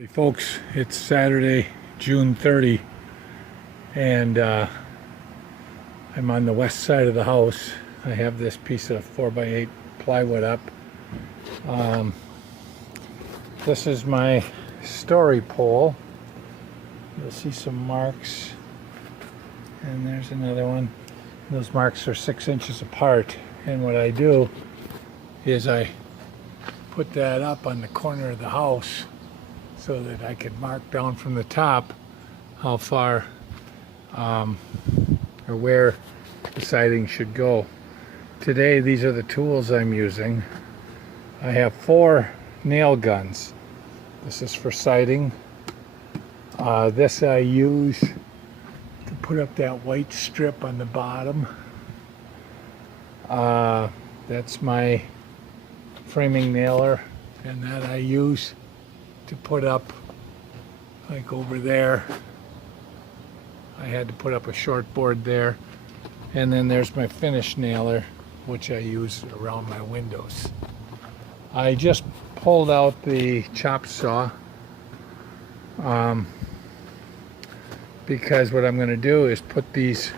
Hey folks, it's Saturday, June 30, and I'm on the west side of the house. I have this piece of 4x8 plywood up. Um, this is my story pole. You'll see some marks, and there's another one. Those marks are 6 inches apart, and what I do is I put that up on the corner of the house so that I could mark down from the top how far or where the siding should go. Today, these are the tools I'm using. I have 4 nail guns. This is for siding. This I use to put up that white strip on the bottom. That's my framing nailer, and that I use to put up, like over there. I had to put up a short board there, and then there's my finish nailer, which I use around my windows. I just pulled out the chop saw because what I'm going to do is put these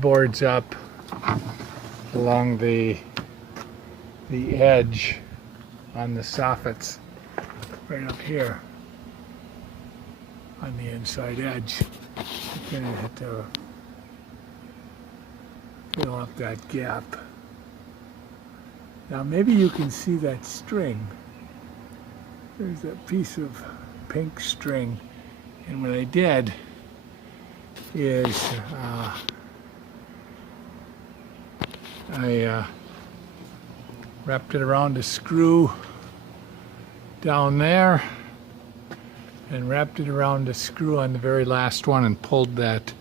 boards up along the edge on the soffits right up here on the inside edge. You're gonna have to fill up that gap. Now maybe you can see that string. There's that piece of pink string, and what I did is I wrapped it around a screw down there and wrapped it around a screw on the very last one and pulled that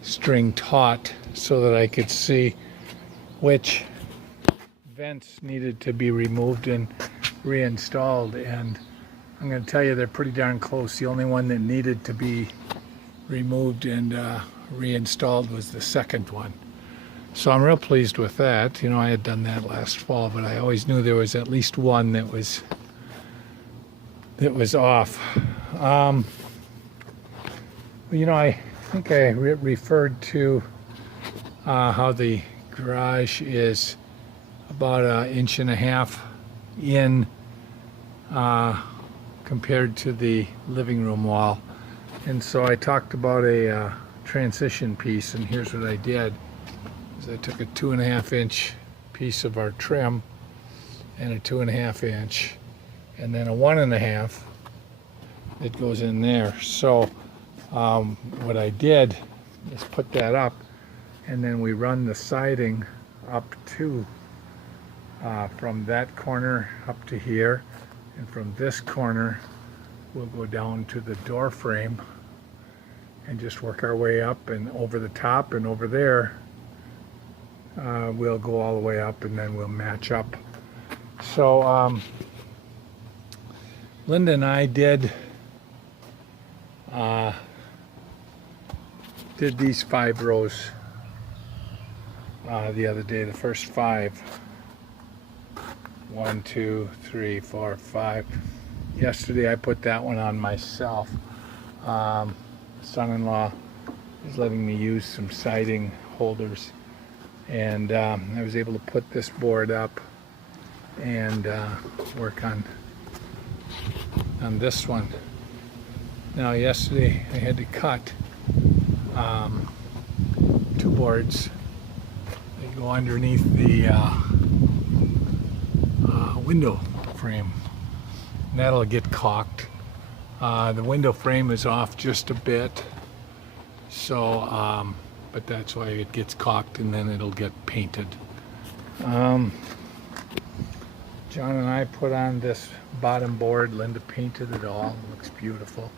string taut so that I could see which vents needed to be removed and reinstalled. And I'm going to tell you, they're pretty darn close. The only one that needed to be removed and reinstalled was the second one. So I'm real pleased with that. You know, I had done that last fall, but I always knew there was at least one that was off. You know, I think I referred to how the garage is about 1.5 inches in compared to the living room wall. And so I talked about a transition piece, and here's what I did. Is I took a 2.5 inch piece of our trim and a 2.5 inch and then a 1.5 that goes in there. So what I did is put that up, and then we run the siding up to from that corner up to here, and from this corner we'll go down to the door frame and just work our way up and over the top, and over there we'll go all the way up, and then we'll match up. So Linda and I did these 5 rows the other day, the first 5. 1, 2, 3, 4, 5. Yesterday I put that one on myself. Son-in-law is letting me use some siding holders, and I was able to put this board up and work on this one. Now yesterday I had to cut 2 boards. They go underneath the window frame. And that'll get caulked. The window frame is off just a bit, so but that's why it gets caulked, and then it'll get painted. John and I put on this bottom board. Linda painted it all. It looks beautiful.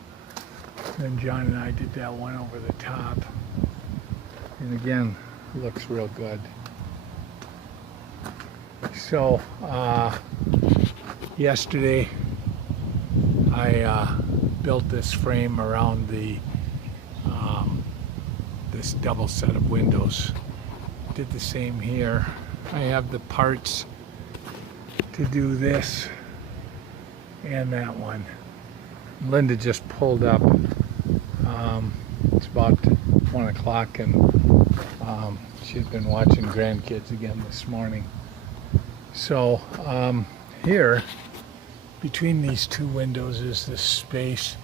Then John and I did that one over the top, and again, it looks real good. So yesterday I built this frame around the this double set of windows. Did the same here. I have the parts to do this and that one. Linda just pulled up. It's about 1 o'clock, and she's been watching grandkids again this morning. So here, between these two windows is this space,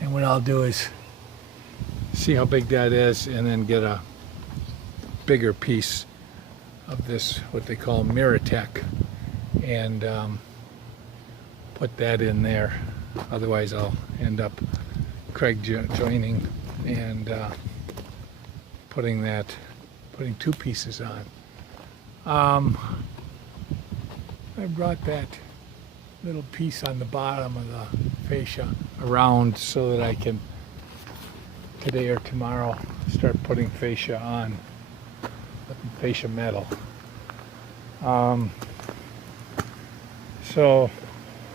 and what I'll do is see how big that is and then get a bigger piece of this, what they call Miratec, and put that in there. Otherwise I'll end up Craig joining and putting two pieces on. I brought that little piece on the bottom of the fascia around so that I can today or tomorrow start putting fascia on, fascia metal. So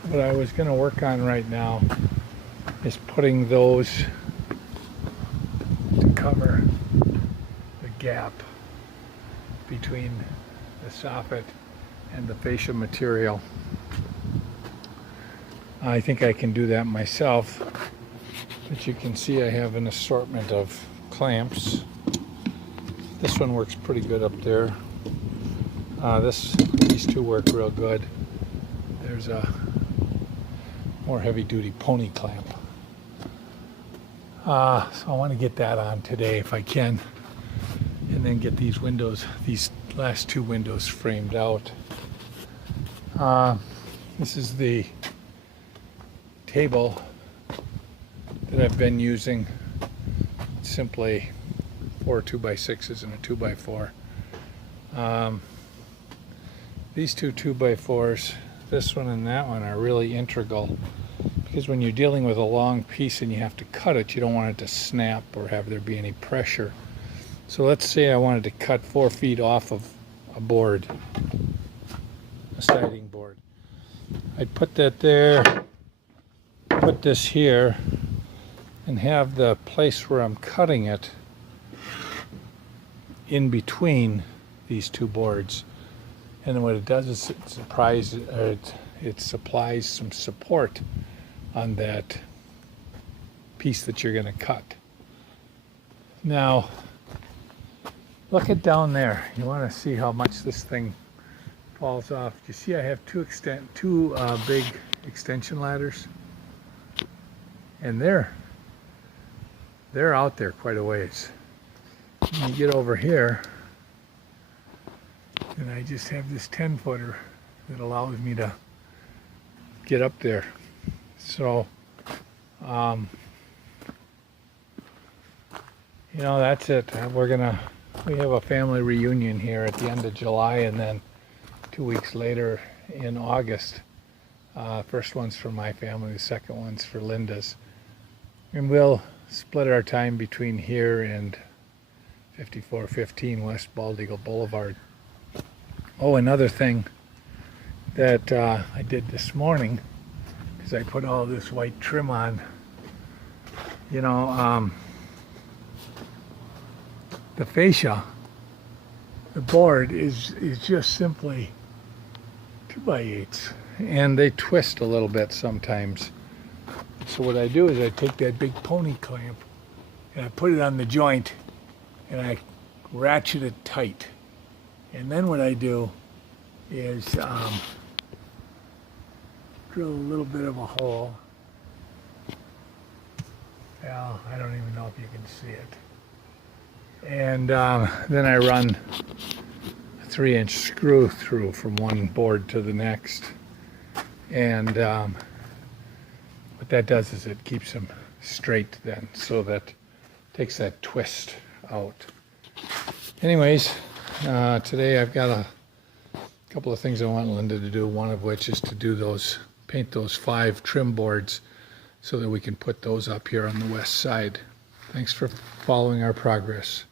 what I was going to work on right now is putting those to cover the gap between the soffit and the fascia material. I think I can do that myself, but you can see I have an assortment of clamps. This one works pretty good up there. These two work real good. There's a more heavy-duty pony clamp. So I want to get that on today if I can, and then get these last two windows framed out. This is the table that I've been using. It's simply 4 2x6s and a 2x4. These two 2x4s, this one and that one, are really integral, because when you're dealing with a long piece and you have to cut it, you don't want it to snap or have there be any pressure. So let's say I wanted to cut 4 feet off of a board, a siding board. I'd put that there, put this here, and have the place where I'm cutting it in between these two boards. And then what it does is it supplies some support on that piece that you're going to cut. Now, look at down there. You want to see how much this thing falls off. You see I have two big extension ladders, and they're out there quite a ways. When you get over here, and I just have this 10-footer that allows me to get up there. So, that's it. We have a family reunion here at the end of July, and then 2 weeks later in August. First one's for my family, the second one's for Linda's. And we'll split our time between here and 5415 West Bald Eagle Boulevard. Oh, another thing that I did this morning, because I put all this white trim on, the fascia, the board is just simply 2x8s, and they twist a little bit sometimes. So what I do is I take that big pony clamp and I put it on the joint and I ratchet it tight. And then what I do is drill a little bit of a hole. Well, I don't even know if you can see it. And then I run a 3-inch screw through from one board to the next. And what that does is it keeps them straight then, so that takes that twist out. Anyways, today I've got a couple of things I want Linda to do, one of which is to paint those 5 trim boards so that we can put those up here on the west side. Thanks for following our progress.